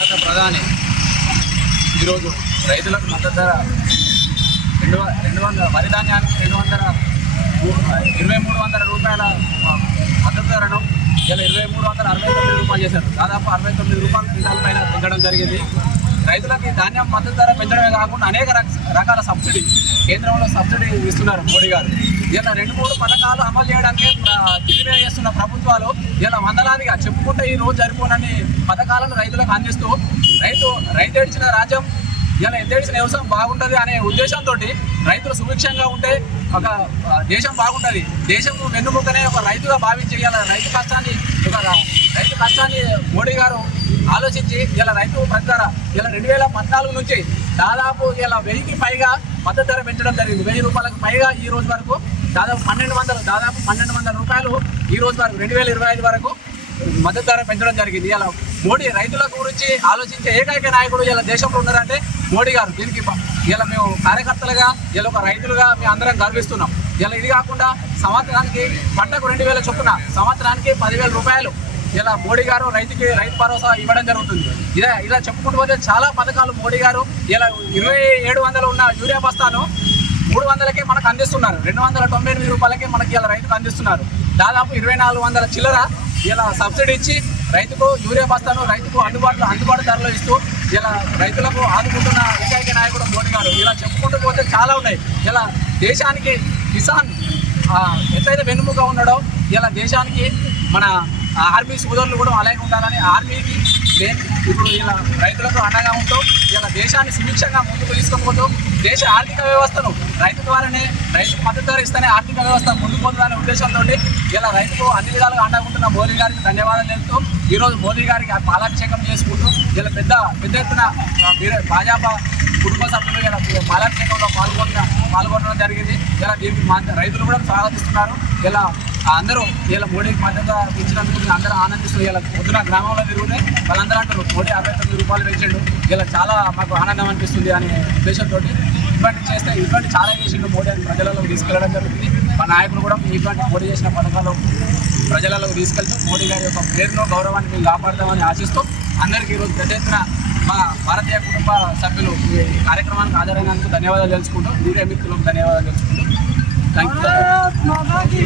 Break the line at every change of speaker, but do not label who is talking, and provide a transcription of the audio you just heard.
భారత ప్రధాని. ఈరోజు రైతులకు మద్దతు ధర రెండు రెండు వందల వరి ధాన్యానికి రెండు వందల ఇరవై మూడు వందల రూపాయల మద్దతు ధరను ఇలా ఇరవై మూడు వందల అరవై తొమ్మిది రూపాయలు చేశారు. దాదాపు అరవై తొమ్మిది రూపాయలు క్వింటాల పైన పెంచడం జరిగింది. రైతులకి ధాన్యం మద్దతు ధర పెంచడమే కాకుండా అనేక రక- రకాల సబ్సిడీ కేంద్రంలో సబ్సిడీ ఇస్తున్నారు మోడీ గారు. ఇలా రెండు మూడు పథకాలు అమలు చేయడానికి దిగ్విజయం చేస్తున్న ప్రభుత్వాలు ఇలా వందలాదిగా చెప్పుకుంటే ఈ రోజు జరిపోనని పథకాలను రైతులకు అందిస్తూ రైతు రైతు ఏడిచిన రాజ్యం ఇలా ఎత్తేడిసిన వ్యవసాయం బాగుంటుంది అనే ఉద్దేశంతో రైతులు సుభిక్షంగా ఉంటే ఒక దేశం బాగుంటుంది. దేశం వెన్నుముకనే ఒక రైతుగా భావించి ఇలా రైతు కష్టాన్ని ఒక రైతు కష్టాన్ని మోడీ గారు ఆలోచించి ఇలా రైతు ప్రచార ఇలా రెండు వేల పద్నాలుగు నుంచి దాదాపు ఇలా వెయ్యికి పైగా మద్దతు ధర పెంచడం జరిగింది. వెయ్యి రూపాయలకు పైగా ఈ రోజు వరకు దాదాపు పన్నెండు వందలు దాదాపు పన్నెండు వందల రూపాయలు ఈ రోజు వరకు రెండు వేల ఇరవై ఐదు వరకు మద్దతు ధర పెంచడం జరిగింది. ఇలా మోడీ రైతుల గురించి ఆలోచించే ఏకైక నాయకుడు ఇలా దేశంలో ఉన్నారంటే మోడీ గారు. దీనికి ఇలా మేము కార్యకర్తలుగా ఇలా ఒక రైతులుగా మేము అందరం గర్విస్తున్నాం. ఇలా ఇది కాకుండా సంవత్సరానికి పంటకు రెండు వేల చొప్పున సంవత్సరానికి పదివేల రూపాయలు ఇలా మోడీ గారు రైతుకి రైతు భరోసా ఇవ్వడం జరుగుతుంది. ఇలా ఇలా చెప్పుకుంటూ పోతే చాలా పథకాలు మోడీ గారు ఇలా ఇరవై ఏడు వందలు ఉన్న యూరియా బస్తాను మూడు వందలకే మనకు అందిస్తున్నారు. రెండు వందల తొంభై ఎనిమిది రూపాయలకే మనకి ఇలా రైతుకు అందిస్తున్నారు. దాదాపు ఇరవై నాలుగు వందల చిల్లర ఇలా సబ్సిడీ ఇచ్చి రైతుకు యూరియా బస్తాను రైతుకు అందుబాటులో అందుబాటు ధరలో ఇస్తూ ఇలా రైతులకు ఆదుకుంటున్న ఏకైక నాయకుడు మోడీ గారు. ఇలా చెప్పుకుంటూ పోతే చాలా ఉన్నాయి. ఇలా దేశానికి కిసాన్ ఎంతైతే ఎట్లయితే వెన్నుముక ఉన్నాడో ఇలా దేశానికి మన ఆర్మీ సోదరులు కూడా అలాగే ఉండాలని ఆర్మీకి మెయిన్ ఇప్పుడు ఇలా రైతులకు అండగా ఉంటూ. ఇలా దేశాన్ని సుభిక్షంగా ముందుకు తీసుకుపోతూ. దేశ ఆర్థిక వ్యవస్థను రైతు ద్వారానే రైతు మద్దతు ధర ఇస్తేనే ఆర్థిక వ్యవస్థ ముందుకు పోతుందనే ఉద్దేశంతో ఇలా రైతుకు అన్ని విధాలుగా అండగా ఉంటున్న మోదీ గారికి ధన్యవాదాలు తెలుపుతూ ఈరోజు మోదీ గారికి పాలాభిషేకం చేసుకుంటూ ఇలా పెద్ద పెద్ద ఎత్తున భాజపా కుటుంబ సభ్యులు ఇలా పాలాభిషేకంలో పాల్గొన్న పాల్గొనడం జరిగింది. ఇలా దీనికి రైతులు కూడా స్వాగతిస్తున్నారు. ఇలా అందరూ ఇలా మోడీకి మద్దతు ఇచ్చినందుకు అందరూ ఆనందిస్తూ ఇలా పొద్దున గ్రామంలో తిరుగుతే వాళ్ళందరూ అంటారు మోడీ అరవై తొమ్మిది రూపాయలు పెంచాడు. ఇలా చాలా మాకు ఆనందం అనిపిస్తుంది అనే ఉద్దేశంతో ఇటువంటి చేస్తే ఇటువంటి చాలా చేసిండు మోడీ అని ప్రజలలోకి తీసుకెళ్ళడం జరుగుతుంది. మా నాయకులు కూడా ఇటువంటి మోడీ చేసిన పథకాలు ప్రజలలోకి తీసుకెళ్తూ మోడీ గారి యొక్క పేరును గౌరవాన్ని మేము కాపాడదామని ఆశిస్తూ అందరికీ ఈరోజు పెద్ద ఎత్తున మా భారతీయ కుటుంబ సభ్యులు ఈ కార్యక్రమానికి హాజరైనందుకు ధన్యవాదాలు తెలుసుకుంటూ మీరే మిత్రులకు ధన్యవాదాలు తెలుసుకుంటూ. Thank you